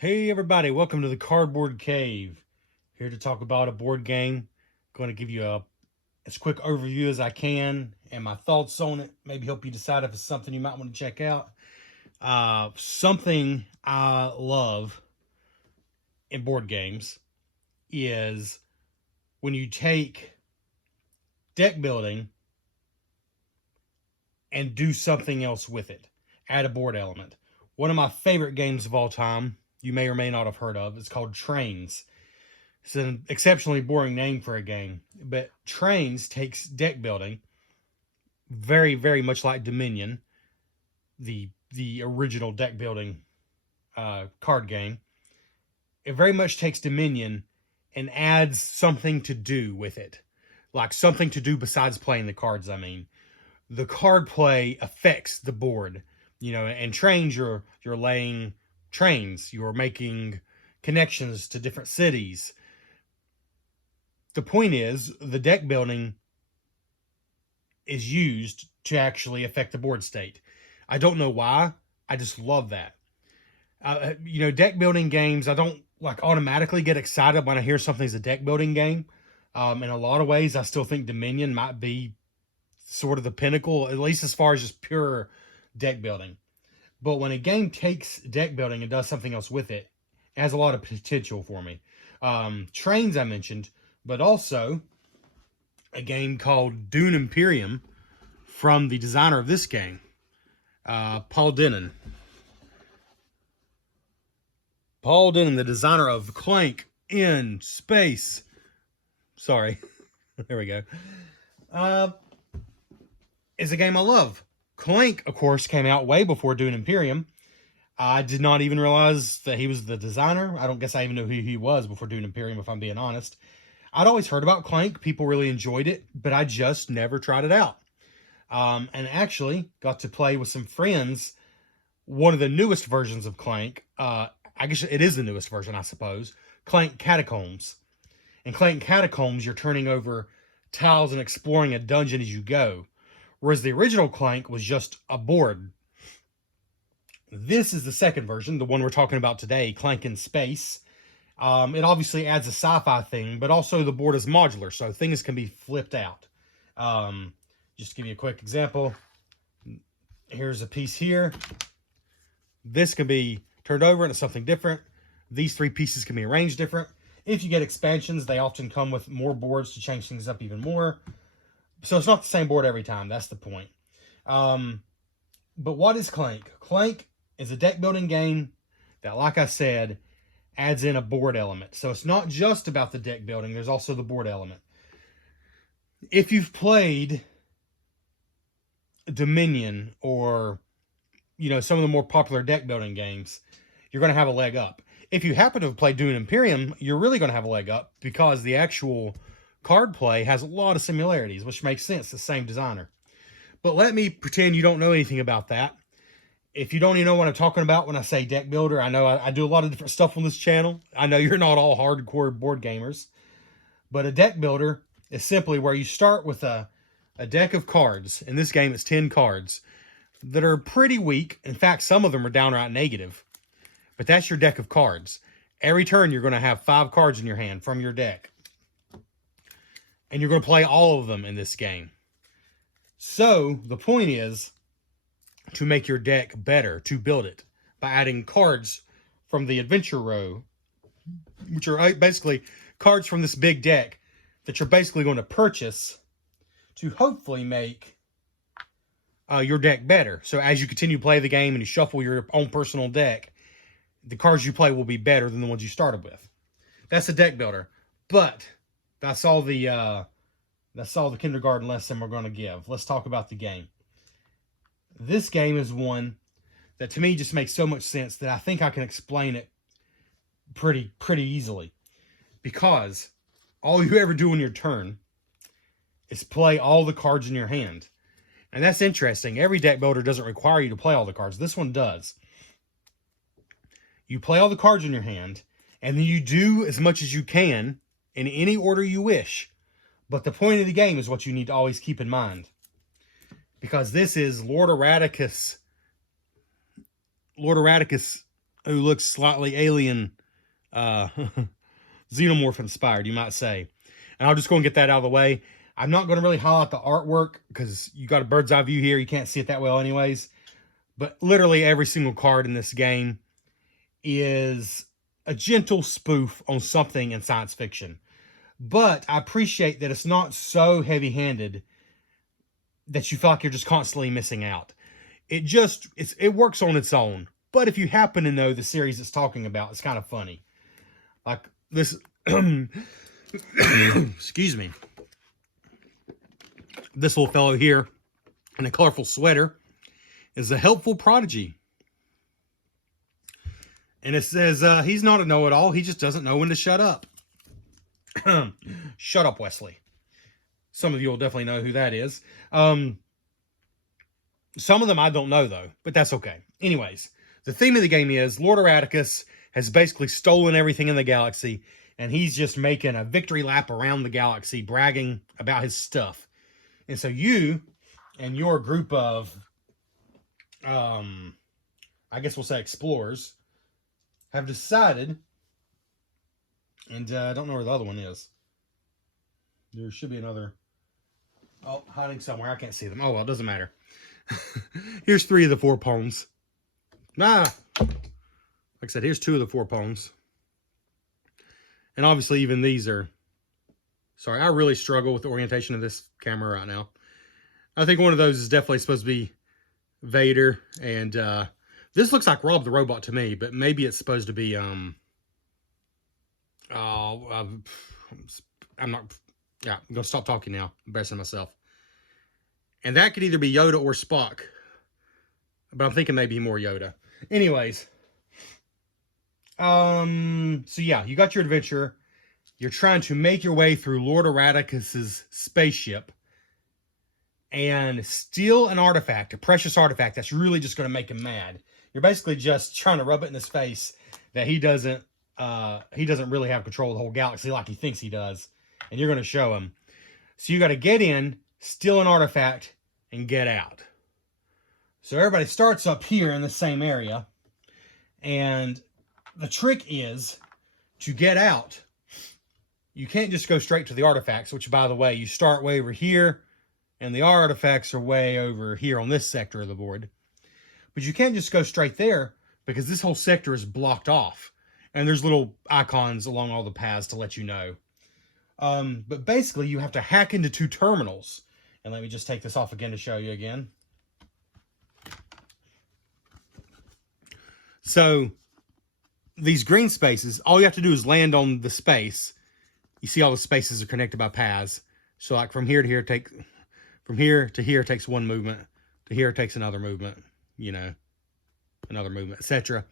Hey everybody, welcome to the Cardboard Cave. Here to talk about a board game. Going to give you as quick overview as I can and my thoughts on it. Maybe help you decide if it's something you might want to check out. Something I love in board games is when you take deck building and do something else with it. Add a board element. One of my favorite games of all time, you may or may not have heard of, it's called Trains. It's an exceptionally boring name for a game, but Trains takes deck building, very, very much like Dominion, the original deck building card game. It very much takes Dominion and adds something to do with it, like something to do besides playing the cards. I mean, the card play affects the board, and Trains, you're laying trains, you're making connections to different cities. The point is, the deck building is used to actually affect the board state. I don't know why. I just love that. Deck building games, I don't like automatically get excited when I hear something's a deck building game. In a lot of ways, I still think Dominion might be sort of the pinnacle, at least as far as just pure deck building. But when a game takes deck building and does something else with it, it has a lot of potential for me. Trains I mentioned, but also a game called Dune Imperium from the designer of this game, Paul Dennen. Paul Dennen, the designer of Clank in Space. Sorry. There we go. Is a game I love. Clank, of course, came out way before Dune Imperium. I did not even realize that he was the designer. I don't guess I even knew who he was before Dune Imperium, if I'm being honest. I'd always heard about Clank. People really enjoyed it, but I just never tried it out. And actually got to play with some friends one of the newest versions of Clank. I guess it is the newest version, I suppose. Clank Catacombs. In Clank Catacombs, you're turning over tiles and exploring a dungeon as you go. Whereas the original Clank was just a board. This is the second version, the one we're talking about today, Clank in Space. It obviously adds a sci-fi thing, but also the board is modular, so things can be flipped out. Just to give you a quick example, here's a piece here. This can be turned over into something different. These three pieces can be arranged different. If you get expansions, they often come with more boards to change things up even more. So it's not the same board every time. That's the point. But what is Clank? Clank is a deck building game that, like I said, adds in a board element. So it's not just about the deck building. There's also the board element. If you've played Dominion or, some of the more popular deck building games, you're going to have a leg up. If you happen to have played Dune Imperium, you're really going to have a leg up because the actual card play has a lot of similarities, which makes sense, the same designer. But let me pretend you don't know anything about that. If you don't even know what I'm talking about when I say deck builder, I know I do a lot of different stuff on this channel. I know you're not all hardcore board gamers. But a deck builder is simply where you start with a deck of cards. In this game, it's 10 cards that are pretty weak. In fact, some of them are downright negative. But that's your deck of cards. Every turn, you're going to have 5 cards in your hand from your deck. And you're going to play all of them in this game. So, the point is to make your deck better, to build it, by adding cards from the adventure row, which are basically cards from this big deck that you're basically going to purchase to hopefully make your deck better. So, as you continue to play the game and you shuffle your own personal deck, the cards you play will be better than the ones you started with. That's a deck builder. But that's all the kindergarten lesson we're going to give. Let's talk about the game. This game is one that to me just makes so much sense that I think I can explain it pretty easily. Because all you ever do on your turn is play all the cards in your hand. And that's interesting. Every deck builder doesn't require you to play all the cards. This one does. You play all the cards in your hand, and then you do as much as you can in any order you wish. But the point of the game is what you need to always keep in mind. Because this is Lord Eradicus who looks slightly alien, uh, xenomorph inspired, you might say. And I'll just go and get that out of the way. I'm not going to really highlight the artwork because you got a bird's eye view here. You can't see it that well anyways. But literally every single card in this game is a gentle spoof on something in science fiction. But I appreciate that it's not so heavy-handed that you feel like you're just constantly missing out. It works on its own. But if you happen to know the series it's talking about, it's kind of funny. Like this, excuse me. This little fellow here in a colorful sweater is a helpful prodigy. And it says he's not a know-it-all. He just doesn't know when to shut up. Shut up, Wesley. Some of you will definitely know who that is. Some of them I don't know, though. But that's okay. Anyways, the theme of the game is Lord Eradicus has basically stolen everything in the galaxy. And he's just making a victory lap around the galaxy, bragging about his stuff. And so you and your group of, I guess we'll say explorers, have decided, and I don't know where the other one is. There should be another, oh, hiding somewhere. I can't see them. Oh, well, it doesn't matter. Here's 3 of the 4 pawns. Like I said, here's 2 of the 4 pawns. And obviously even these are, sorry, I really struggle with the orientation of this camera right now. I think one of those is definitely supposed to be Vader. And this looks like Rob the Robot to me, but maybe it's supposed to be, I'm not, yeah, I'm going to stop talking now. I'm embarrassing myself. And that could either be Yoda or Spock. But I'm thinking maybe more Yoda. Anyways. So yeah, you got your adventure. You're trying to make your way through Lord Eradicus's spaceship and steal an artifact, a precious artifact that's really just going to make him mad. You're basically just trying to rub it in his face that he doesn't really have control of the whole galaxy like he thinks he does. And you're going to show him. So you got to get in, steal an artifact, and get out. So everybody starts up here in the same area. And the trick is to get out. You can't just go straight to the artifacts, which, by the way, you start way over here, and the artifacts are way over here on this sector of the board. But you can't just go straight there, because this whole sector is blocked off. And there's little icons along all the paths to let you know. But basically, you have to hack into 2 terminals. And let me just take this off again to show you again. So these green spaces, all you have to do is land on the space. You see all the spaces are connected by paths. So like from here to here, from here to here takes 1 movement. To here takes another movement, you know, another movement, etc.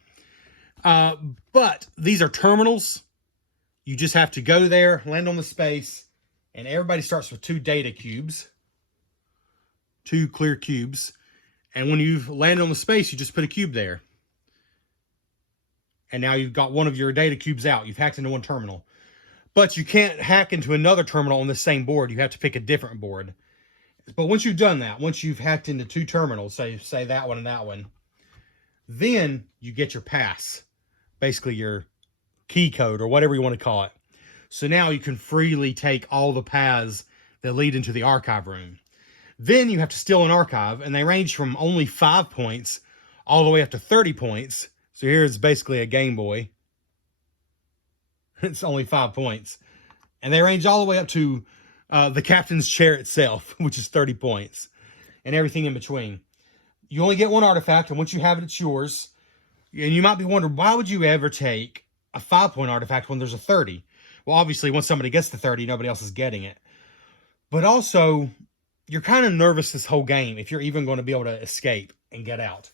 But these are terminals. You just have to go there, land on the space, and everybody starts with 2 data cubes. 2 clear cubes. And when you've landed on the space, you just put a cube there. And now you've got one of your data cubes out. You've hacked into 1 terminal. But you can't hack into another terminal on the same board. You have to pick a different board. But once you've done that, once you've hacked into 2 terminals, say that one and that one, then you get your pass. Basically your key code or whatever you want to call it. So now you can freely take all the paths that lead into the archive room. Then you have to steal an archive, and they range from only 5 points all the way up to 30 points. So here's basically a Game Boy. It's only 5 points. And they range all the way up to the captain's chair itself, which is 30 points. And everything in between. You only get 1 artifact, and once you have it, it's yours. And you might be wondering, why would you ever take a 5-point artifact when there's a 30? Well, obviously, once somebody gets the 30, nobody else is getting it. But also, you're kind of nervous this whole game if you're even going to be able to escape and get out.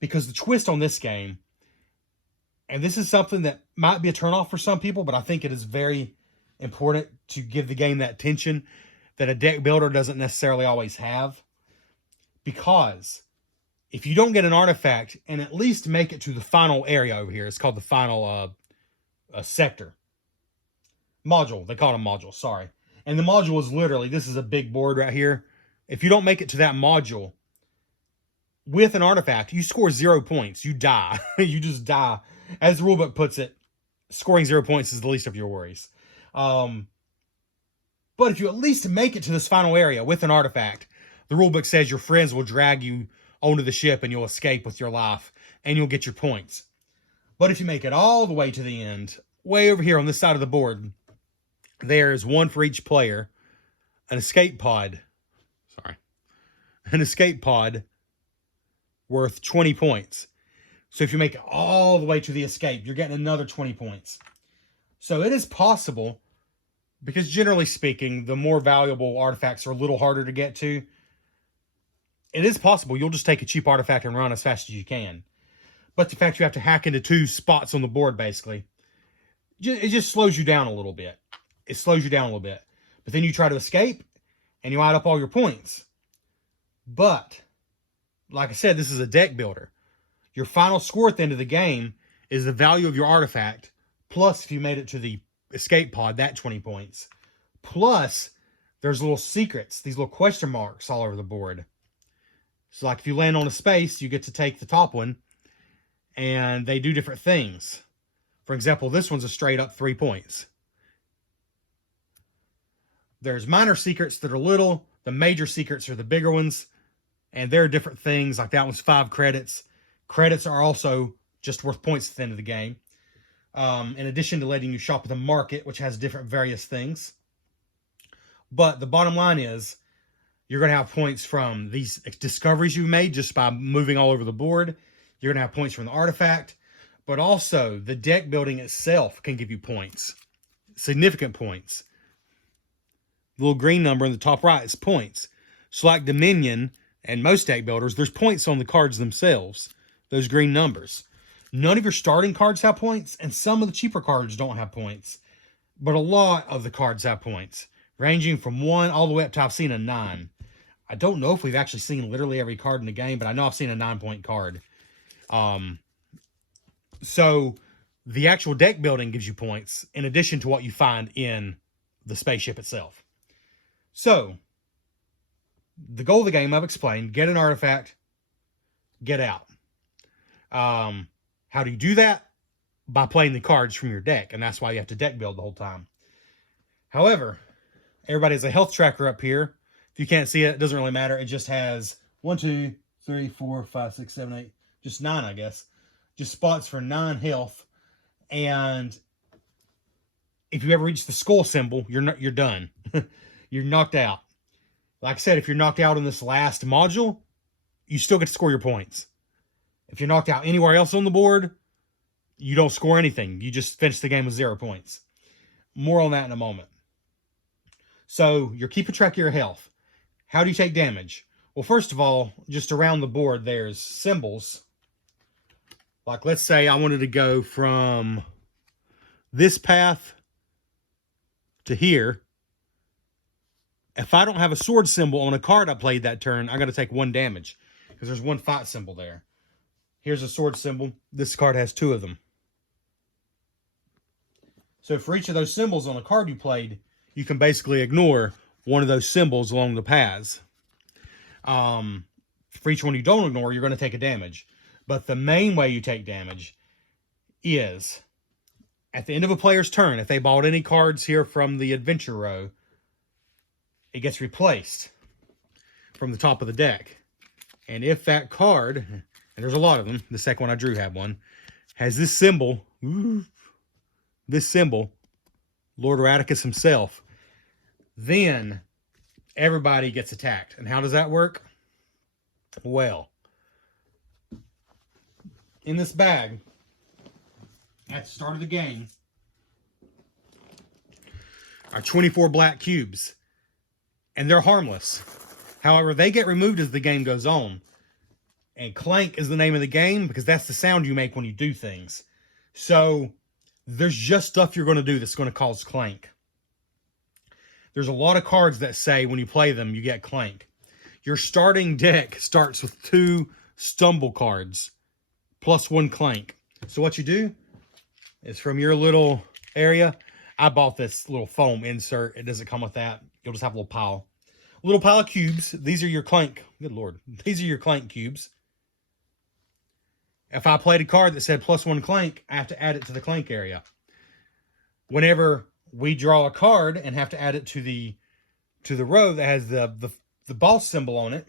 Because the twist on this game, and this is something that might be a turnoff for some people, but I think it is very important to give the game that tension that a deck builder doesn't necessarily always have. Because if you don't get an artifact and at least make it to the final area over here, it's called the final sector. Module. They call it a module, sorry. And the module is literally, this is a big board right here. If you don't make it to that module, with an artifact, you score 0 points. You die. You just die. As the rulebook puts it, scoring 0 points is the least of your worries. But if you at least make it to this final area with an artifact, the rulebook says your friends will drag you onto the ship and you'll escape with your life and you'll get your points. But if you make it all the way to the end, way over here on this side of the board, there's one for each player, an escape pod. An escape pod worth 20 points. So if you make it all the way to the escape, you're getting another 20 points. So it is possible, because generally speaking, the more valuable artifacts are a little harder to get to. It is possible you'll just take a cheap artifact and run as fast as you can. But the fact you have to hack into 2 spots on the board, basically, it just slows you down a little bit. It slows you down a little bit. But then you try to escape, and you add up all your points. But, like I said, this is a deck builder. Your final score at the end of the game is the value of your artifact, plus if you made it to the escape pod, that 20 points. Plus, there's little secrets, these little question marks all over the board. So, like, if you land on a space, you get to take the top one, and they do different things. For example, this one's a straight up 3 points. There's minor secrets that are little. The major secrets are the bigger ones. And there are different things, like that one's 5 credits. Credits are also just worth points at the end of the game. In addition to letting you shop at the market, which has different various things. But the bottom line is, you're going to have points from these discoveries you've made just by moving all over the board. You're going to have points from the artifact. But also, the deck building itself can give you points. Significant points. The little green number in the top right is points. So like Dominion and most deck builders, there's points on the cards themselves. Those green numbers. None of your starting cards have points, and some of the cheaper cards don't have points. But a lot of the cards have points, ranging from 1 all the way up to I've seen a 9. I don't know if we've actually seen literally every card in the game, but I know I've seen a 9-point card. So the actual deck building gives you points in addition to what you find in the spaceship itself. So, the goal of the game I've explained: get an artifact, get out. How do you do that? By playing the cards from your deck, and that's why you have to deck build the whole time. However, everybody has a health tracker up here. If you can't see it, it doesn't really matter. It just has 1, 2, 3, 4, 5, 6, 7, 8, just 9, I guess. Just spots for 9 health. And if you ever reach the skull symbol, you're done. You're knocked out. Like I said, if you're knocked out in this last module, you still get to score your points. If you're knocked out anywhere else on the board, you don't score anything. You just finish the game with 0 points. More on that in a moment. So, you're keeping track of your health. How do you take damage? Well, first of all, just around the board, there's symbols. Like, let's say I wanted to go from this path to here. If I don't have a sword symbol on a card I played that turn, I got to take 1 damage. Because there's 1 fight symbol there. Here's a sword symbol. This card has 2 of them. So for each of those symbols on a card you played, you can basically ignore one of those symbols along the paths. For each one you don't ignore, you're going to take a damage. But the main way you take damage is, at the end of a player's turn, if they bought any cards here from the adventure row, it gets replaced from the top of the deck. And if that card, and there's a lot of them, the second one I drew had one, has this symbol, Lord Radicus himself, then everybody gets attacked. And how does that work? Well, in this bag, at the start of the game, are 24 black cubes. And they're harmless. However, they get removed as the game goes on. And Clank is the name of the game because that's the sound you make when you do things. So, there's just stuff you're going to do that's going to cause Clank. There's a lot of cards that say when you play them, you get Clank. Your starting deck starts with 2 stumble cards, plus 1 Clank. So what you do is from your little area, I bought this little foam insert. It doesn't come with that. You'll just have a little pile. A little pile of cubes. These are your Clank. Good Lord. These are your Clank cubes. If I played a card that said +1 Clank, I have to add it to the Clank area. Whenever we draw a card and have to add it to the row that has the boss symbol on it,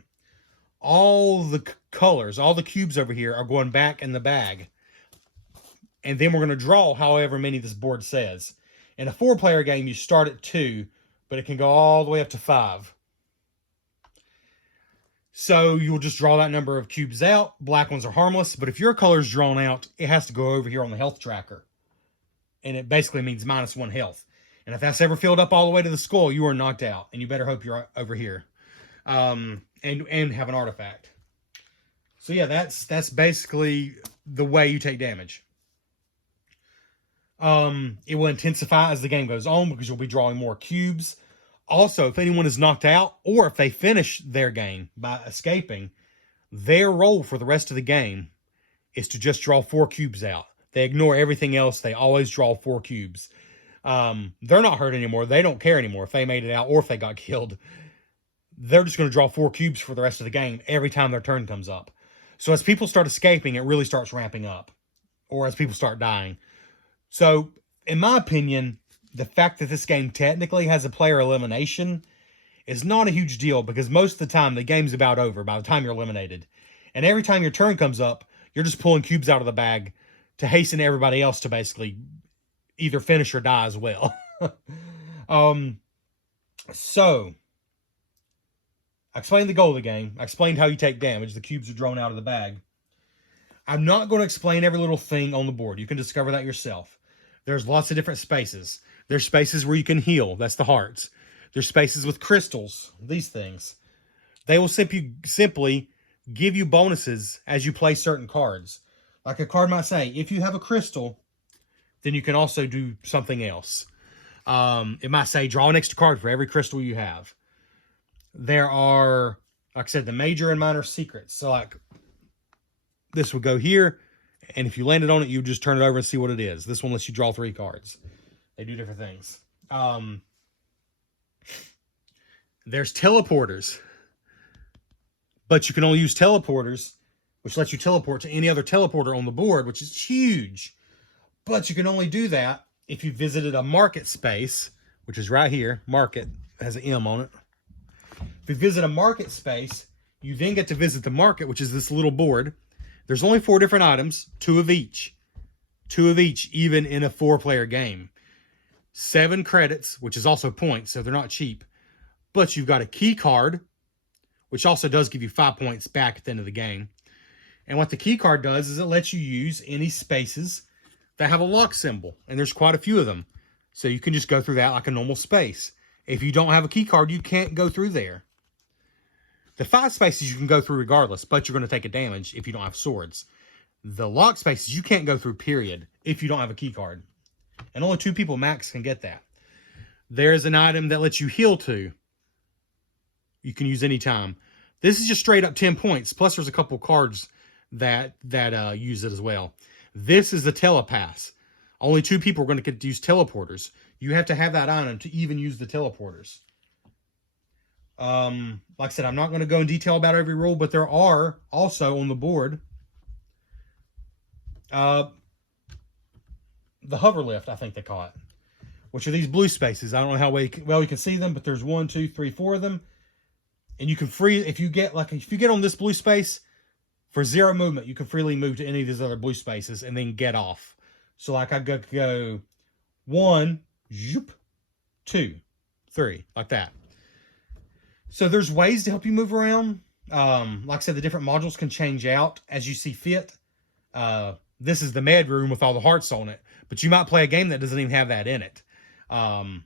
all the colors, all the cubes over here are going back in the bag. And then we're going to draw however many this board says. In a 4-player game, you start at 2, but it can go all the way up to 5. So you'll just draw that number of cubes out. Black ones are harmless, but if your color's drawn out, it has to go over here on the health tracker. And it basically means -1 health. And if that's ever filled up all the way to the skull, you are knocked out. And you better hope you're over here. And have an artifact. So yeah, that's basically the way you take damage. It will intensify as the game goes on because you'll be drawing more cubes. Also, if anyone is knocked out or if they finish their game by escaping, their role for the rest of the game is to just draw 4 cubes out. They ignore everything else. They always draw 4 cubes. They're not hurt anymore. They don't care anymore if they made it out or if they got killed. They're just going to draw 4 cubes for the rest of the game every time their turn comes up. So as people start escaping, it really starts ramping up. Or as people start dying. So, in my opinion, the fact that this game technically has a player elimination is not a huge deal because most of the time the game's about over by the time you're eliminated. And every time your turn comes up, you're just pulling cubes out of the bag to hasten everybody else to basically either finish or die as well. So, I explained the goal of the game. I explained how you take damage. The cubes are drawn out of the bag. I'm not going to explain every little thing on the board. You can discover that yourself. There's lots of different spaces. There's spaces where you can heal. That's the hearts. There's spaces with crystals. These things. They will simply give you bonuses as you play certain cards. Like a card might say, if you have a crystal, then you can also do something else. It might say, draw an extra card for every crystal you have. There are, like I said, the major and minor secrets. So like, this would go here. And if you landed on it, you just turn it over and see what it is. This one lets you draw 3 cards. They do different things. There's teleporters. But you can only use teleporters, which lets you teleport to any other teleporter on the board, which is huge. But you can only do that if you visited a market space, which is right here. Market has an M on it. If you visit a market space, you then get to visit the market, which is this little board. There's only 4 different items, 2 of each. 2 of each, even in a 4-player game. 7 credits, which is also points, so they're not cheap. But you've got a key card, which also does give you 5 points back at the end of the game. And what the key card does is it lets you use any spaces that have a lock symbol. And there's quite a few of them. So you can just go through that like a normal space. If you don't have a key card, you can't go through there. The 5 spaces you can go through regardless, but you're going to take a damage if you don't have swords. The lock spaces you can't go through, period, if you don't have a key card. And only 2 people max can get that. There's an item that lets you heal to. You can use any time. This is just straight up 10 points. Plus there's a couple cards that use it as well. This is the telepass. Only 2 people are going to get to use teleporters. You have to have that item to even use the teleporters. Like I said, I'm not going to go in detail about every rule, but there are also on the board the hover lift, I think they call it, which are these blue spaces. I don't know how well you can see them, but there's 1, 2, 3, 4 of them, and you can if you get on this blue space for 0 movement, you can freely move to any of these other blue spaces and then get off. So like I go 1, 2, 3, like that. So there's ways to help you move around. Like I said, the different modules can change out as you see fit. This is the med room with all the hearts on it. But you might play a game that doesn't even have that in it.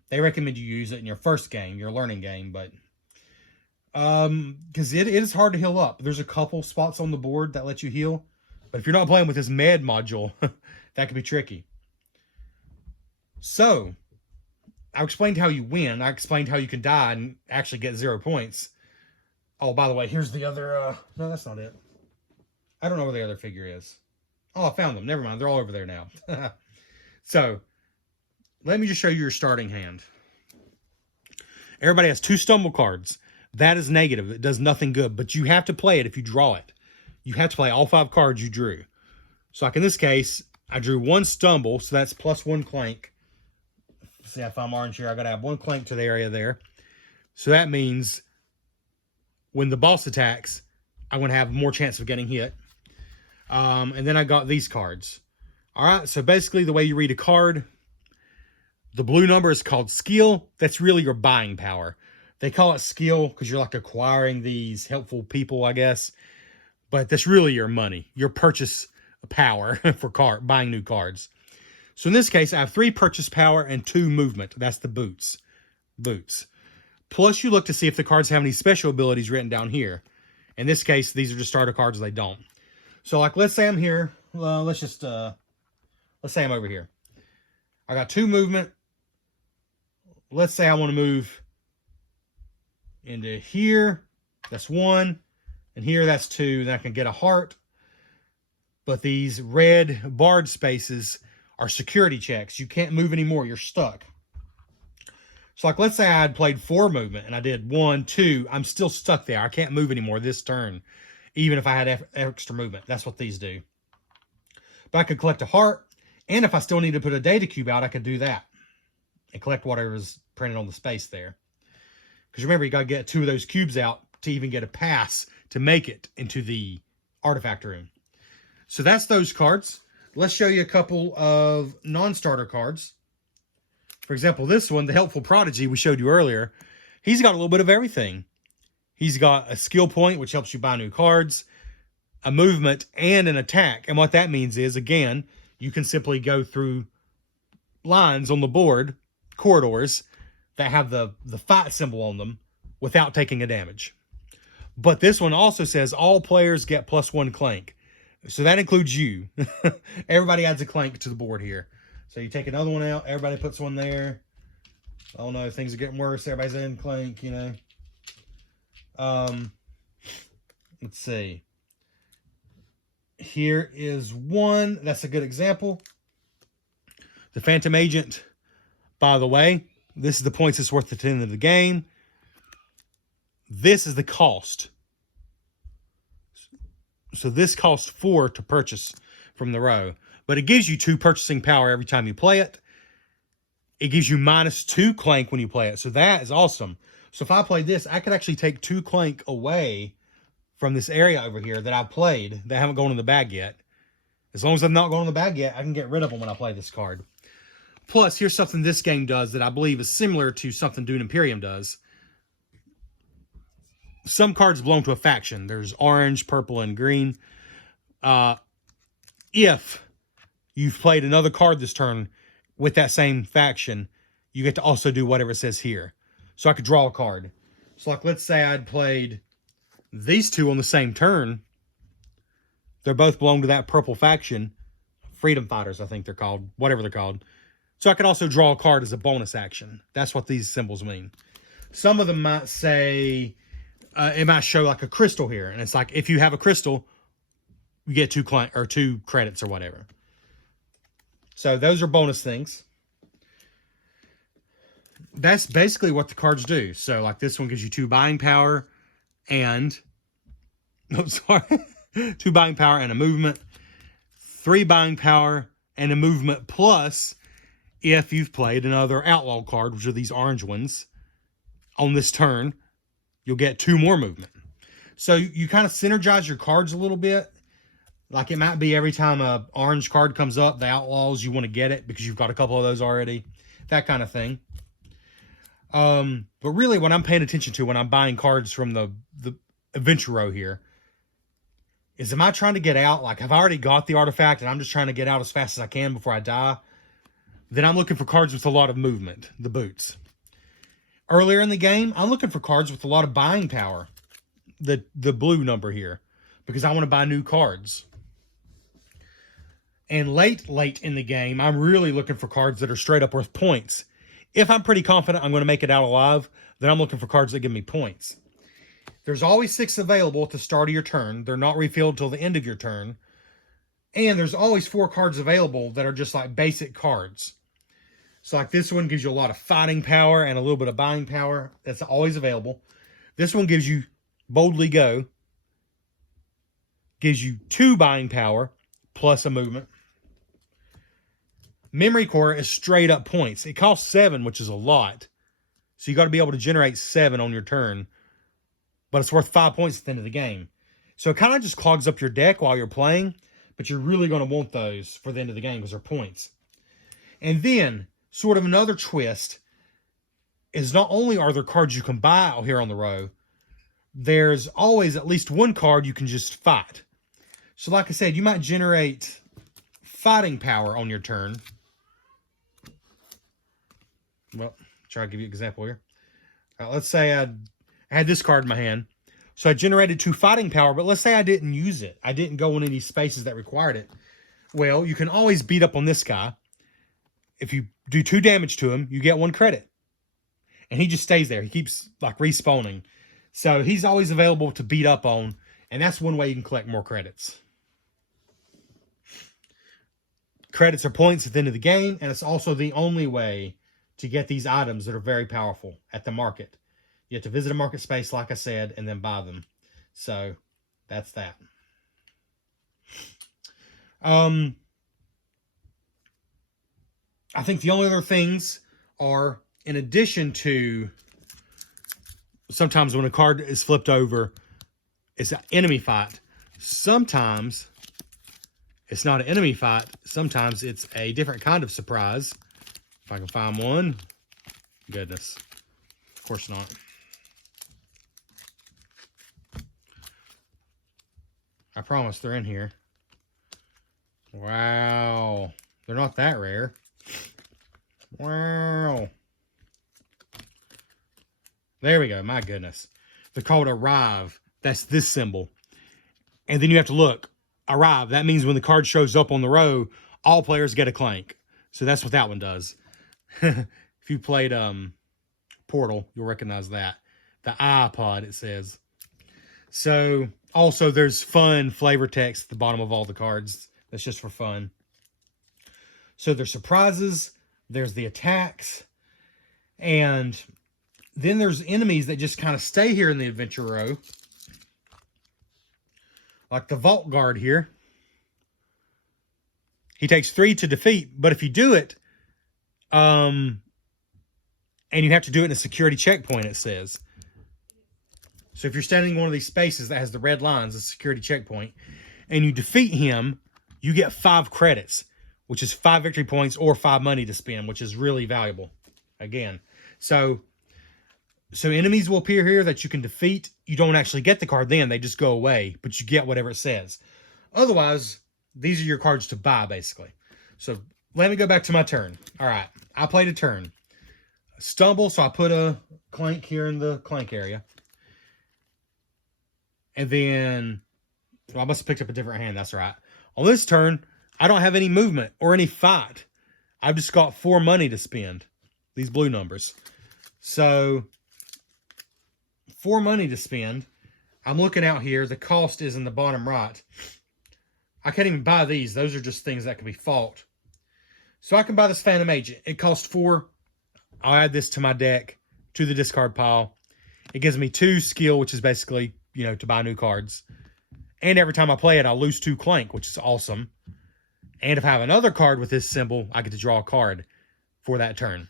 They recommend you use it in your first game, your learning game. But because it is hard to heal up. There's a couple spots on the board that let you heal. But if you're not playing with this med module, that could be tricky. So I explained how you win. I explained how you can die and actually get 0 points. Oh, by the way, here's the other... no, that's not it. I don't know where the other figure is. Oh, I found them. Never mind. They're all over there now. So, let me just show you your starting hand. Everybody has 2 stumble cards. That is negative. It does nothing good. But you have to play it if you draw it. You have to play all 5 cards you drew. So like in this case, I drew 1 stumble, so that's plus 1 clank. See if I'm orange here, I gotta have 1 clank to the area there. So that means when the boss attacks, I'm gonna have more chance of getting hit. And then I got these cards. All right, so basically the way you read a card, the blue number is called skill. That's really your buying power. They call it skill because you're like acquiring these helpful people, I guess. But that's really your money, your purchase power for buying new cards. So in this case, I have 3 purchase power and 2 movement. That's the boots. Plus you look to see if the cards have any special abilities written down here. In this case, these are just starter cards. They don't. So like, let's say I'm here. Let's say I'm over here. I got 2 movement. Let's say I want to move into here. That's 1. And here, that's 2. Then I can get a heart. But these red barred spaces are security checks. You can't move anymore. You're stuck. So like, let's say I had played 4 movement and I did 1, 2. I'm still stuck there. I can't move anymore this turn, even if I had extra movement. That's what these do. But I could collect a heart. And if I still need to put a data cube out, I could do that and collect whatever is printed on the space there. Because remember, you got to get 2 of those cubes out to even get a pass to make it into the artifact room. So that's those cards. Let's show you a couple of non-starter cards. For example, this one, the Helpful Prodigy we showed you earlier, he's got a little bit of everything. He's got a skill point, which helps you buy new cards, a movement, and an attack. And what that means is, again, you can simply go through lines on the board, corridors, that have the fight symbol on them without taking a damage. But this one also says all players get plus 1 clank. So that includes you. Everybody adds a clank to the board here. So you take another one out, everybody puts one there. Oh no, things are getting worse. Everybody's in clank, you know. Let's see. Here is one. That's a good example. The Phantom Agent, by the way, this is the points it's worth at the end of the game. This is the cost. So this costs 4 to purchase from the row. But it gives you 2 purchasing power every time you play it. It gives you -2 clank when you play it. So that is awesome. So if I played this, I could actually take 2 clank away from this area over here that I played that haven't gone in the bag yet. As long as I've not gone in the bag yet, I can get rid of them when I play this card. Plus, here's something this game does that I believe is similar to something Dune Imperium does. Some cards belong to a faction. There's orange, purple, and green. If you've played another card this turn with that same faction, you get to also do whatever it says here. So I could draw a card. So like, let's say I'd played these 2 on the same turn. They both belong to that purple faction. Freedom Fighters, I think they're called. Whatever they're called. So I could also draw a card as a bonus action. That's what these symbols mean. Some of them might say, it might show like a crystal here. And it's like, if you have a crystal, you get 2 credits or whatever. So those are bonus things. That's basically what the cards do. So like this one gives you 2 buying power and, oh, sorry, 2 buying power and a movement, 3 buying power and a movement, plus if you've played another outlaw card, which are these orange ones, on this turn, you'll get 2 more movement. So you kind of synergize your cards a little bit. Like it might be every time a orange card comes up, the outlaws, you want to get it because you've got a couple of those already. That kind of thing. But really what I'm paying attention to when I'm buying cards from the adventure row here is, am I trying to get out? Like, have I already got the artifact and I'm just trying to get out as fast as I can before I die? Then I'm looking for cards with a lot of movement, the boots. Earlier in the game, I'm looking for cards with a lot of buying power, the blue number here, because I want to buy new cards. And late in the game, I'm really looking for cards that are straight up worth points. If I'm pretty confident I'm going to make it out alive, then I'm looking for cards that give me points. There's always 6 available at the start of your turn. They're not refilled till the end of your turn. And there's always 4 cards available that are just like basic cards. So like this one gives you a lot of fighting power and a little bit of buying power. That's always available. This one gives you Boldly Go. Gives you 2 buying power plus a movement. Memory core is straight up points. It costs 7, which is a lot. So you got to be able to generate 7 on your turn. But it's worth 5 points at the end of the game. So it kind of just clogs up your deck while you're playing. But you're really going to want those for the end of the game because they're points. And then, sort of another twist is not only are there cards you can buy out here on the row, there's always at least one card you can just fight. So like I said, you might generate fighting power on your turn. Well, try to give you an example here. Let's say I had this card in my hand. So I generated 2 fighting power, but let's say I didn't use it. I didn't go in any spaces that required it. Well, you can always beat up on this guy. If you do 2 damage to him, you get 1 credit. And he just stays there. He keeps like respawning. So he's always available to beat up on. And that's one way you can collect more credits. Credits are points at the end of the game. And it's also the only way to get these items that are very powerful at the market. You have to visit a market space, like I said, and then buy them. So that's that. I think the only other things are, in addition to sometimes when a card is flipped over, it's an enemy fight. Sometimes it's not an enemy fight. Sometimes it's a different kind of surprise. If I can find one. Goodness. Of course not. I promise they're in here. Wow. They're not that rare. Wow. There we go. My goodness. They're called Arrive. That's this symbol. And then you have to look. Arrive. That means when the card shows up on the row, all players get a Clank. So that's what that one does. If you played Portal, you'll recognize that. The iPod, it says. So, also, there's fun flavor text at the bottom of all the cards. That's just for fun. So, there's surprises. There's the attacks. And then there's enemies that just kind of stay here in the adventure row. Like the Vault Guard here. He takes 3 to defeat. But if you do it, and you have to do it in a security checkpoint, it says. So if you're standing in one of these spaces that has the red lines, a security checkpoint, and you defeat him, you get 5 credits, which is 5 victory points or 5 money to spend, which is really valuable. Again, so enemies will appear here that you can defeat. You don't actually get the card then. They just go away, but you get whatever it says. Otherwise, these are your cards to buy, basically. So let me go back to my turn. All right, I played a turn. Stumble, so I put a Clank here in the Clank area. And then, well, I must have picked up a different hand. That's right. On this turn, I don't have any movement or any fight. I've just got 4 money to spend. These blue numbers. So, 4 money to spend. I'm looking out here. The cost is in the bottom right. I can't even buy these. Those are just things that can be fought. So, I can buy this Phantom Agent. It costs 4. I'll add this to my deck, to the discard pile. It gives me 2 skill, which is basically, you know, to buy new cards. And every time I play it, I'll lose 2 Clank, which is awesome. And if I have another card with this symbol, I get to draw a card for that turn.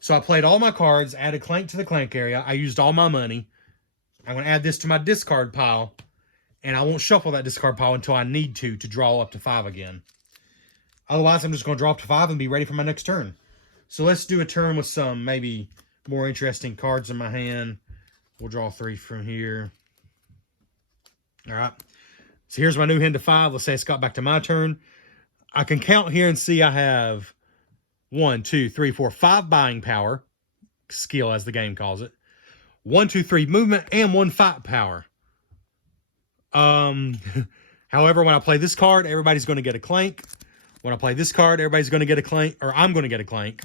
So I played all my cards, added Clank to the Clank area. I used all my money. I'm going to add this to my discard pile. And I won't shuffle that discard pile until I need to draw up to 5 again. Otherwise, I'm just going to draw up to 5 and be ready for my next turn. So let's do a turn with some maybe more interesting cards in my hand. We'll draw 3 from here. All right. So here's my new hand to 5. Let's say it's got back to my turn. I can count here and see I have 1, 2, 3, 4, 5 buying power. Skill, as the game calls it. 1, 2, 3 movement, and 1 fight power. However, when I play this card, everybody's going to get a Clank. When I play this card, everybody's going to get a Clank, or I'm going to get a Clank.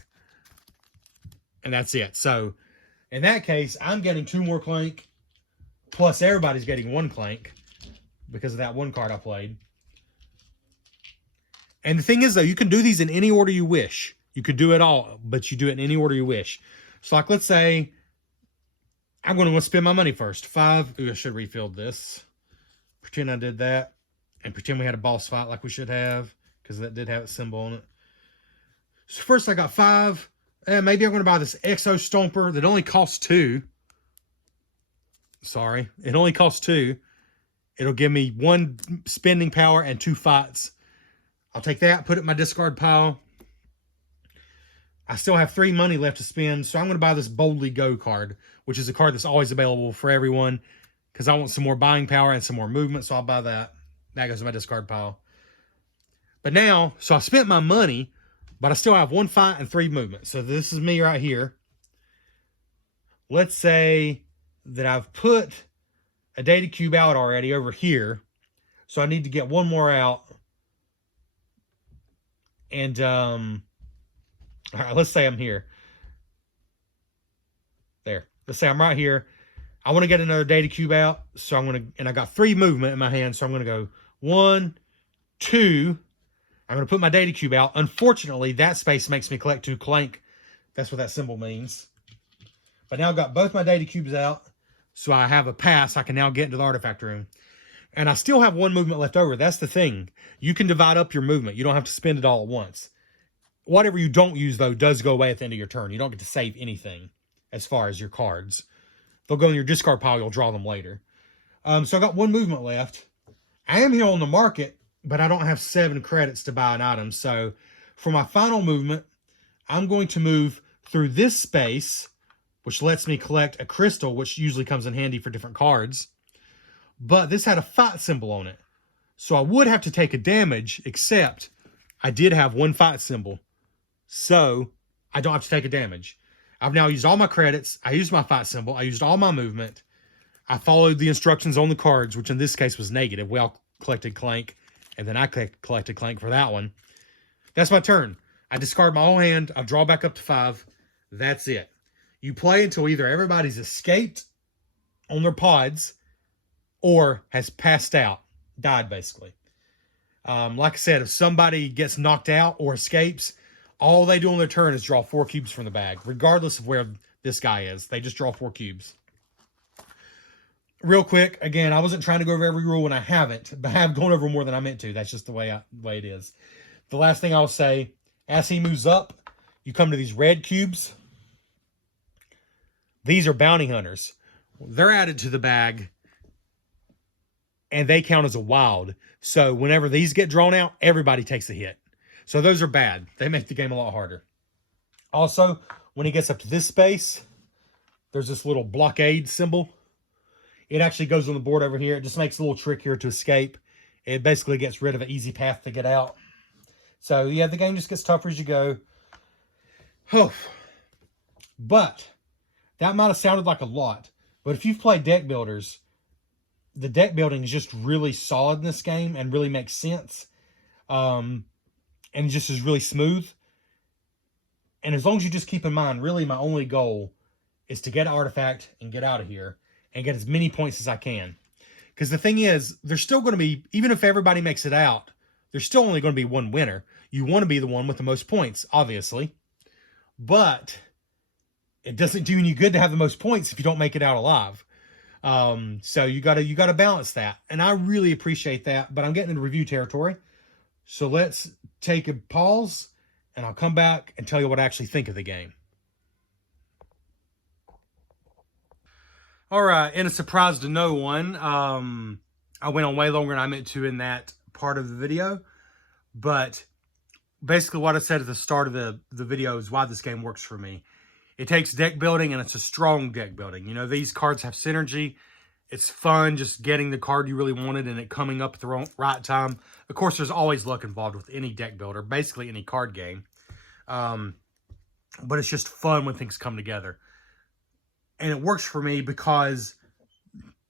And that's it. So, in that case, I'm getting 2 more Clank, plus everybody's getting 1 Clank because of that 1 card I played. And the thing is, though, you can do these in any order you wish. You could do it all, but you do it in any order you wish. So, like, let's say I'm going to spend my money first. 5. Ooh, I should have refilled this. Pretend I did that. and pretend we had a boss fight like we should have, because that did have its symbol on it. So first I got 5. Maybe I'm going to buy this Exo Stomper that only costs 2. Sorry, it only costs 2. It'll give me 1 spending power and 2 fights. I'll take that, put it in my discard pile. I still have 3 money left to spend, so I'm going to buy this Boldly Go card, which is a card that's always available for everyone, because I want some more buying power and some more movement, so I'll buy that. That goes in my discard pile. But now, so I spent my money, but I still have 1 fight and 3 movement. So this is me right here. Let's say that I've put a data cube out already over here, so I need to get 1 more out. And all right, let's say I'm here. There. Let's say I'm right here. I want to get another data cube out, so I'm going to, and I got 3 movement in my hand, so I'm going to go 1, 2. I'm going to put my data cube out. Unfortunately, that space makes me collect 2 Clank. That's what that symbol means. But now I've got both my data cubes out, so I have a pass. I can now get into the artifact room. And I still have 1 movement left over. That's the thing. You can divide up your movement. You don't have to spend it all at once. Whatever you don't use, though, does go away at the end of your turn. You don't get to save anything as far as your cards. They'll go in your discard pile. You'll draw them later. So I got 1 movement left. I am here on the market, but I don't have 7 credits to buy an item. So for my final movement, I'm going to move through this space, which lets me collect a crystal, which usually comes in handy for different cards. But this had a fight symbol on it. So I would have to take a damage, except I did have 1 fight symbol. So I don't have to take a damage. I've now used all my credits. I used my fight symbol. I used all my movement. I followed the instructions on the cards, which in this case was negative. We all collected Clank, and then I collected Clank for that one. That's my turn. I discard my whole hand. I draw back up to 5. That's it. You play until either everybody's escaped on their pods or has passed out, died basically. Like I said, if somebody gets knocked out or escapes, all they do on their turn is draw 4 cubes from the bag, regardless of where this guy is. They just draw 4 cubes. Real quick, again, I wasn't trying to go over every rule, and I haven't, but I have gone over more than I meant to. That's just the way it is. The last thing I'll say, as he moves up, you come to these red cubes. These are bounty hunters. They're added to the bag, and they count as a wild. So whenever these get drawn out, everybody takes a hit. So those are bad. They make the game a lot harder. Also, when he gets up to this space, there's this little blockade symbol. It actually goes on the board over here. It just makes it a little trickier to escape. It basically gets rid of an easy path to get out. So, yeah, the game just gets tougher as you go. Oh. But that might have sounded like a lot. But if you've played deck builders, the deck building is just really solid in this game and really makes sense. And just is really smooth. And as long as you just keep in mind, really my only goal is to get an artifact and get out of here and get as many points as I can. Because the thing is, there's still going to be, even if everybody makes it out, there's still only going to be 1 winner. You want to be the one with the most points, obviously. But it doesn't do any good to have the most points if you don't make it out alive. So you gotta balance that. And I really appreciate that, but I'm getting into review territory. So let's take a pause, and I'll come back and tell you what I actually think of the game. All right, and a surprise to no one, I went on way longer than I meant to in that part of the video. But basically what I said at the start of the video is why this game works for me. It takes deck building, and it's a strong deck building. You know, these cards have synergy. It's fun just getting the card you really wanted and it coming up at the right time. Of course, there's always luck involved with any deck builder, basically any card game. But it's just fun when things come together. And it works for me because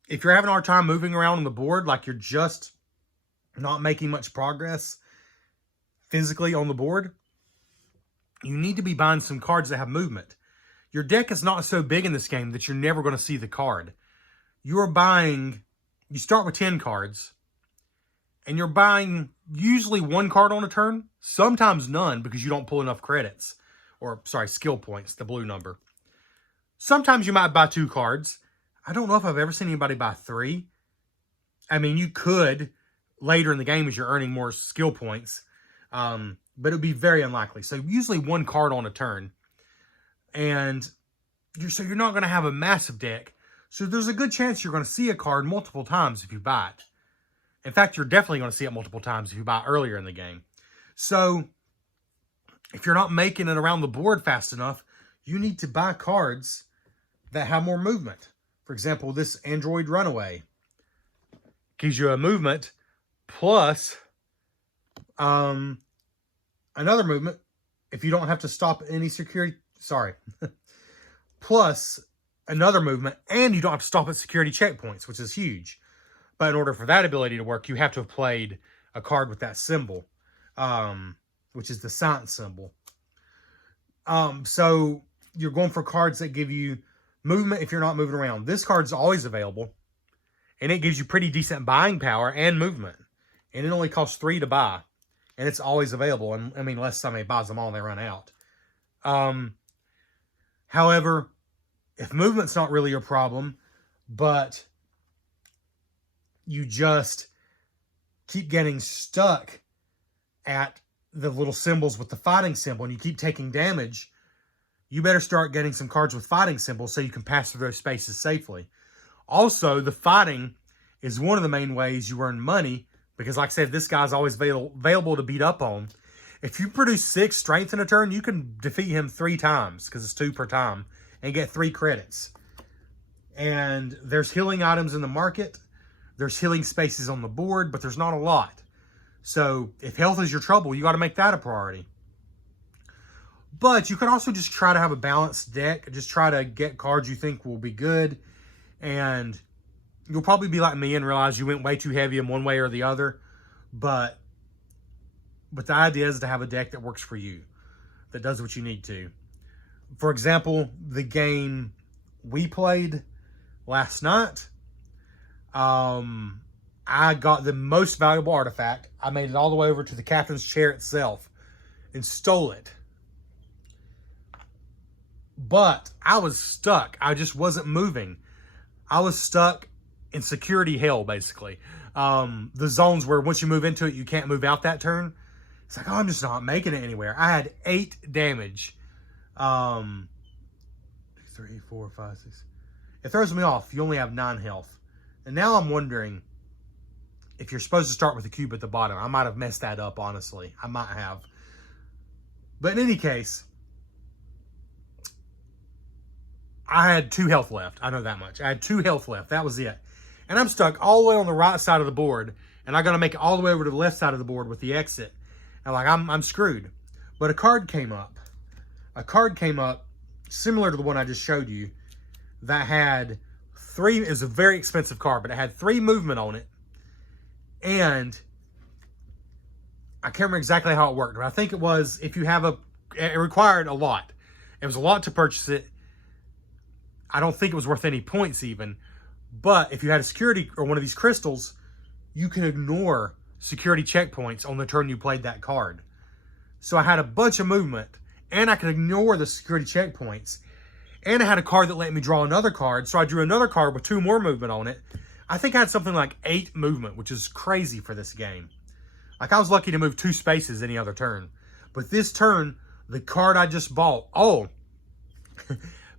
if you're having a hard time moving around on the board, like you're just not making much progress physically on the board, you need to be buying some cards that have movement. Your deck is not so big in this game that you're never going to see the card. You start with 10 cards, and you're buying usually 1 card on a turn, sometimes none because you don't pull enough credits, or sorry, skill points, the blue number. Sometimes you might buy 2 cards. I don't know if I've ever seen anybody buy 3. I mean, you could later in the game as you're earning more skill points. But it would be very unlikely. So usually one card on a turn. And you're not going to have a massive deck. So there's a good chance you're going to see a card multiple times if you buy it. In fact, you're definitely going to see it multiple times if you buy it earlier in the game. So if you're not making it around the board fast enough, you need to buy cards that have more movement. For example, this Android Runaway gives you a movement plus another movement if you don't have to stop any security. Sorry. Plus another movement, and you don't have to stop at security checkpoints, which is huge. But in order for that ability to work, you have to have played a card with that symbol, which is the science symbol. So you're going for cards that give you movement if you're not moving around. This card's always available, and it gives you pretty decent buying power and movement. And it only costs 3 to buy, and it's always available. And I mean, unless somebody buys them all and they run out. However, if movement's not really a problem, but you just keep getting stuck at the little symbols with the fighting symbol and you keep taking damage, you better start getting some cards with fighting symbols so you can pass through those spaces safely. Also, the fighting is one of the main ways you earn money because, like I said, this guy's always available to beat up on. If you produce 6 strength in a turn, you can defeat him 3 times because it's 2 per time and get 3 credits. And there's healing items in the market. There's healing spaces on the board, but there's not a lot. So if health is your trouble, you got to make that a priority. But you can also just try to have a balanced deck. Just try to get cards you think will be good. And you'll probably be like me and realize you went way too heavy in one way or the other. But the idea is to have a deck that works for you, that does what you need to. For example, the game we played last night, I got the most valuable artifact. I made it all the way over to the captain's chair itself and stole it. But I was stuck. I just wasn't moving. I was stuck in security hell, basically. The zones where once you move into it, you can't move out that turn. It's like, oh, I'm just not making it anywhere. I had 8 damage. 3, 4, 5, 6. It throws me off. You only have 9 health. And now I'm wondering if you're supposed to start with a cube at the bottom. I might have messed that up, honestly. I might have. But in any case, I had 2 health left. I know that much. I had 2 health left. That was it. And I'm stuck all the way on the right side of the board. And I got to make it all the way over to the left side of the board with the exit. And like, I'm screwed. But a card came up. A card came up similar to the one I just showed you that had 3, it was a very expensive card, but it had 3 movement on it. And I can't remember exactly how it worked, but I think it was if you have it required a lot. It was a lot to purchase it. I don't think it was worth any points even. But if you had a security or one of these crystals, you can ignore security checkpoints on the turn you played that card. So I had a bunch of movement, and I could ignore the security checkpoints. And I had a card that let me draw another card, so I drew another card with 2 more movement on it. I think I had something like 8 movement, which is crazy for this game. Like, I was lucky to move 2 spaces any other turn. But this turn, the card I just bought,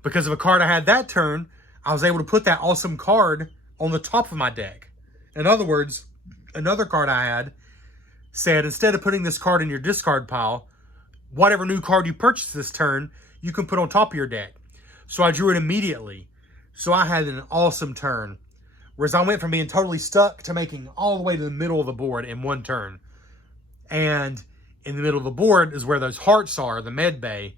because of a card I had that turn, I was able to put that awesome card on the top of my deck. In other words, another card I had said, instead of putting this card in your discard pile, whatever new card you purchase this turn, you can put on top of your deck. So I drew it immediately. So I had an awesome turn. Whereas I went from being totally stuck to making all the way to the middle of the board in one turn. And in the middle of the board is where those hearts are, the med bay,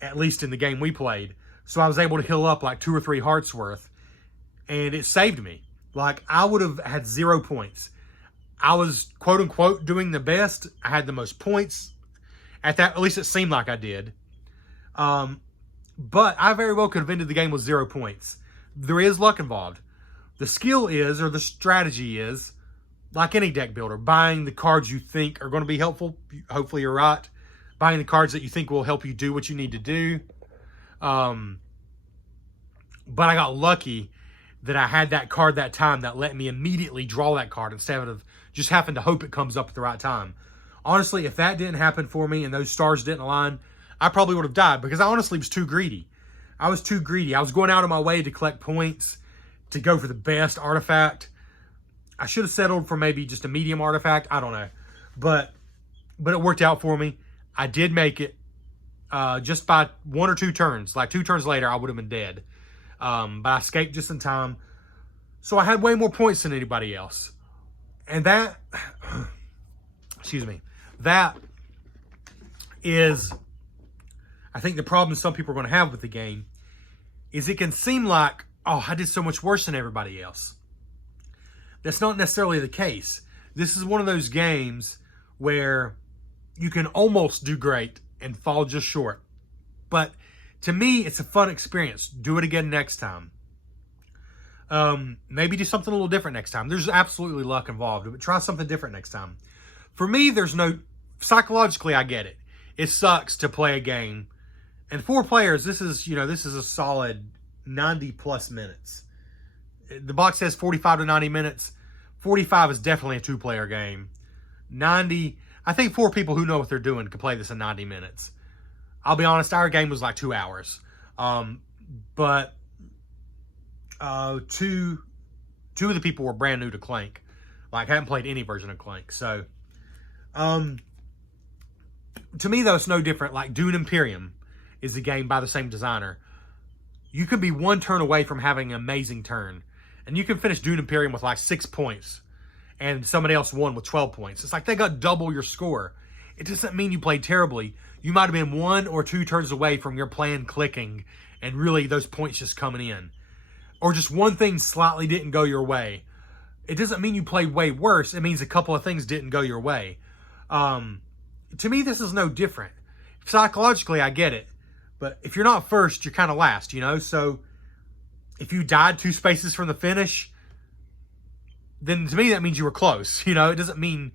at least in the game we played. So I was able to heal up like 2 or 3 hearts worth. And it saved me. Like, I would have had 0 points. I was, quote unquote, doing the best. I had the most points. At least it seemed like I did. But I very well could have ended the game with 0 points. There is luck involved. The skill is, or the strategy is, like any deck builder, buying the cards you think are going to be helpful. Hopefully you're right. Buying the cards that you think will help you do what you need to do. But I got lucky that I had that card that time that let me immediately draw that card instead of just having to hope it comes up at the right time. Honestly, if that didn't happen for me and those stars didn't align, I probably would have died because I honestly was too greedy. I was too greedy. I was going out of my way to collect points, to go for the best artifact. I should have settled for maybe just a medium artifact. I don't know. But it worked out for me. I did make it just by 1 or 2 turns. Like 2 turns later, I would have been dead. But I escaped just in time. So I had way more points than anybody else. And that, excuse me, that is, I think the problem some people are going to have with the game is it can seem like, oh, I did so much worse than everybody else. That's not necessarily the case. This is one of those games where you can almost do great and fall just short. But to me, it's a fun experience. Do it again next time. Maybe do something a little different next time. There's absolutely luck involved, but try something different next time. For me, there's no... Psychologically, I get it. It sucks to play a game. And 4 players, this is a solid 90-plus minutes. The box says 45 to 90 minutes. 45 is definitely a 2-player game. 90... I think 4 people who know what they're doing could play this in 90 minutes. I'll be honest, our game was like 2 hours. But two of the people were brand new to Clank. Like, hadn't played any version of Clank. So, to me, though, it's no different. Like, Dune Imperium is a game by the same designer. You can be 1 turn away from having an amazing turn. And you can finish Dune Imperium with like 6 points. And somebody else won with 12 points. It's like they got double your score. It doesn't mean you played terribly. You might have been 1 or 2 turns away from your plan clicking and really those points just coming in. Or just one thing slightly didn't go your way. It doesn't mean you played way worse. It means a couple of things didn't go your way. To me, this is no different. Psychologically, I get it. But if you're not first, you're kind of last, you know? So if you died 2 spaces from the finish, then to me that means you were close. You know, it doesn't mean...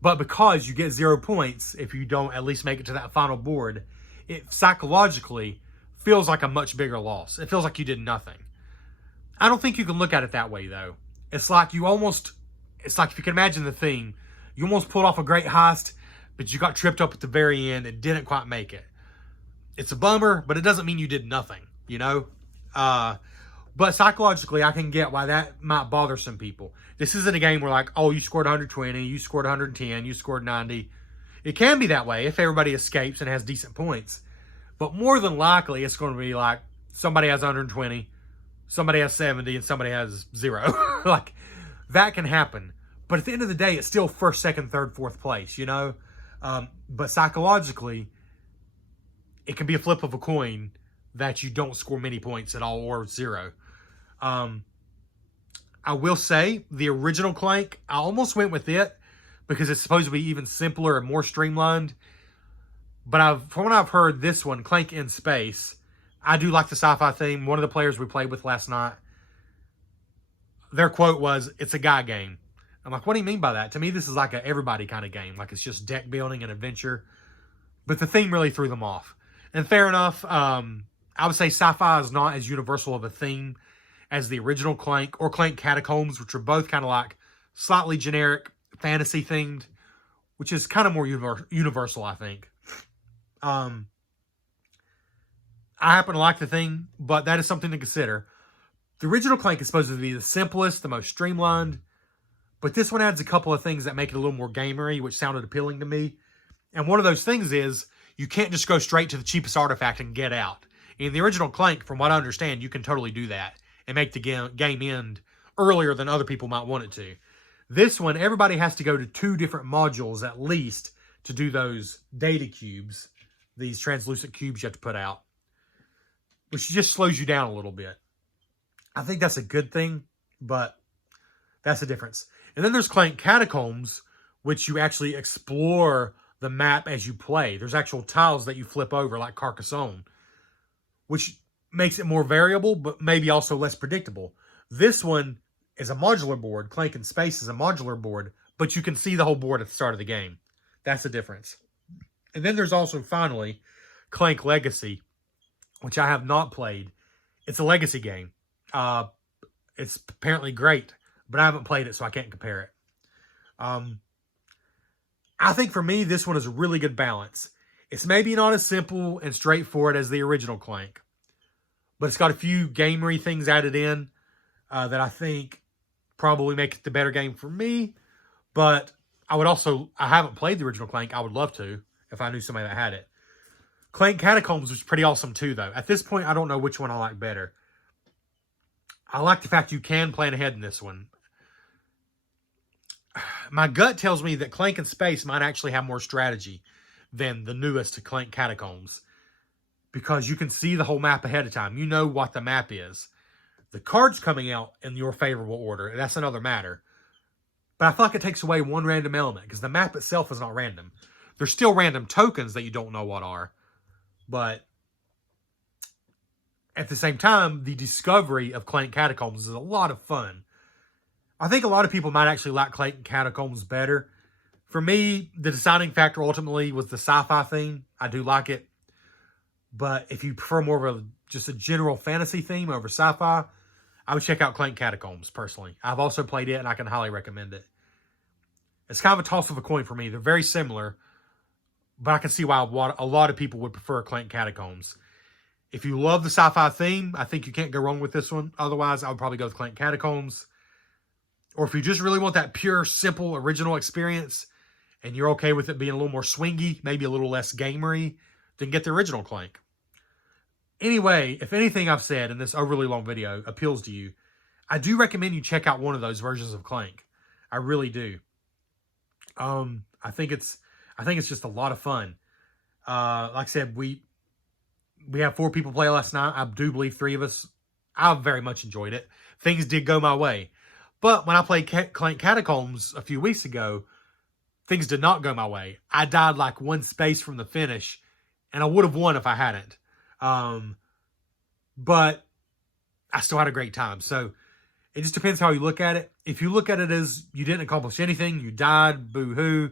But because you get 0 points if you don't at least make it to that final board, it psychologically feels like a much bigger loss. It feels like you did nothing. I don't think you can look at it that way, though. It's like if you can imagine the theme, you almost pulled off a great heist, but you got tripped up at the very end and didn't quite make it. It's a bummer, but it doesn't mean you did nothing, you know? But psychologically, I can get why that might bother some people. This isn't a game where like, oh, you scored 120, you scored 110, you scored 90. It can be that way if everybody escapes and has decent points. But more than likely, it's going to be like somebody has 120, somebody has 70, and somebody has 0. Like, that can happen. But at the end of the day, it's still 1st, 2nd, 3rd, 4th place, you know? But psychologically, it can be a flip of a coin that you don't score many points at all or 0. I will say, the original Clank, I almost went with it because it's supposed to be even simpler and more streamlined. But from what I've heard, this one, Clank in Space, I do like the sci-fi theme. One of the players we played with last night, their quote was, "It's a guy game." I'm like, what do you mean by that? To me, this is like a everybody kind of game. Like, it's just deck building and adventure. But the theme really threw them off. And fair enough, I would say sci-fi is not as universal of a theme as the original Clank or Clank Catacombs, which are both kind of like slightly generic, fantasy themed, which is kind of more universal, I think. I happen to like the theme, but that is something to consider. The original Clank is supposed to be the simplest, the most streamlined, but this one adds a couple of things that make it a little more gamery, which sounded appealing to me. And one of those things is you can't just go straight to the cheapest artifact and get out. In the original Clank, from what I understand, you can totally do that and make the game end earlier than other people might want it to. This one, everybody has to go to 2 different modules at least to do those data cubes, these translucent cubes you have to put out, which just slows you down a little bit. I think that's a good thing, but that's the difference. And then there's Clank Catacombs, which you actually explore the map as you play. There's actual tiles that you flip over like Carcassonne, which makes it more variable, but maybe also less predictable. This one is a modular board. Clank in Space is a modular board, but you can see the whole board at the start of the game. That's the difference. And then there's also, finally, Clank Legacy, which I have not played. It's a legacy game. It's apparently great, but I haven't played it, so I can't compare it. I think for me, this one is a really good balance. It's maybe not as simple and straightforward as the original Clank, but it's got a few gamery things added in that I think probably make it the better game for me. But I haven't played the original Clank. I would love to if I knew somebody that had it. Clank Catacombs was pretty awesome too, though. At this point, I don't know which one I like better. I like the fact you can plan ahead in this one. My gut tells me that Clank in Space might actually have more strategy than the newest Clank Catacombs, because you can see the whole map ahead of time. You know what the map is. The cards coming out in your favorable order, that's another matter. But I feel like it takes away one random element, because the map itself is not random. There's still random tokens that you don't know what are. But at the same time, the discovery of Clank Catacombs is a lot of fun. I think a lot of people might actually like Clank Catacombs better. For me, the deciding factor ultimately was the sci-fi theme. I do like it. But if you prefer more of just a general fantasy theme over sci-fi, I would check out Clank Catacombs, personally. I've also played it, and I can highly recommend it. It's kind of a toss of a coin for me. They're very similar, but I can see why a lot of people would prefer Clank Catacombs. If you love the sci-fi theme, I think you can't go wrong with this one. Otherwise, I would probably go with Clank Catacombs. Or if you just really want that pure, simple, original experience, and you're okay with it being a little more swingy, maybe a little less gamery, then get the original Clank. Anyway, if anything I've said in this overly long video appeals to you, I do recommend you check out one of those versions of Clank. I really do. I think it's just a lot of fun. Like I said, we had 4 people play last night. I do believe 3 of us. I very much enjoyed it. Things did go my way. But when I played Clank Catacombs a few weeks ago, things did not go my way. I died like one space from the finish, and I would have won if I hadn't. But I still had a great time. So it just depends how you look at it. If you look at it as you didn't accomplish anything, you died, boo-hoo,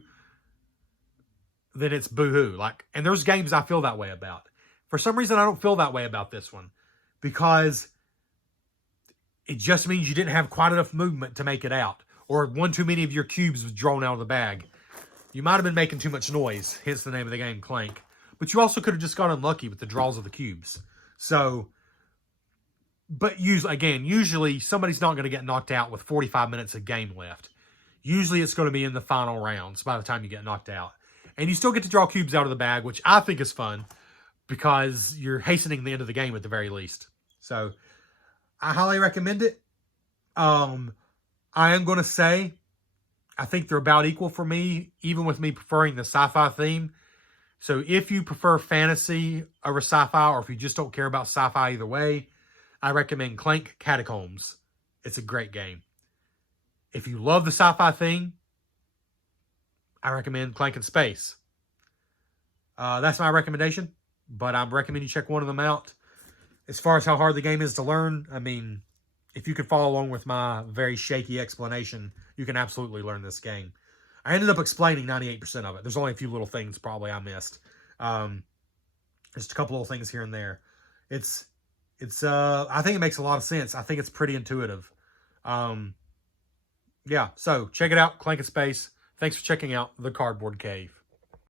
then it's boo-hoo. And there's games I feel that way about. For some reason, I don't feel that way about this one, because it just means you didn't have quite enough movement to make it out, or one too many of your cubes was drawn out of the bag. You might have been making too much noise, hence the name of the game, Clank. But you also could have just got unlucky with the draws of the cubes. So, but usually somebody's not going to get knocked out with 45 minutes of game left. Usually it's going to be in the final rounds by the time you get knocked out. And you still get to draw cubes out of the bag, which I think is fun, because you're hastening the end of the game at the very least. So I highly recommend it. I am going to say, I think they're about equal for me, even with me preferring the sci-fi theme. So if you prefer fantasy over sci-fi, or if you just don't care about sci-fi either way, I recommend Clank Catacombs. It's a great game. If you love the sci-fi theme, I recommend Clank in Space. That's my recommendation, but I recommend you check one of them out. As far as how hard the game is to learn, I mean, if you could follow along with my very shaky explanation, you can absolutely learn this game. I ended up explaining 98% of it. There's only a few little things probably I missed. Just a couple little things here and there. I think it makes a lot of sense. I think it's pretty intuitive. Yeah, so check it out, Clank in Space. Thanks for checking out The Cardboard Cave.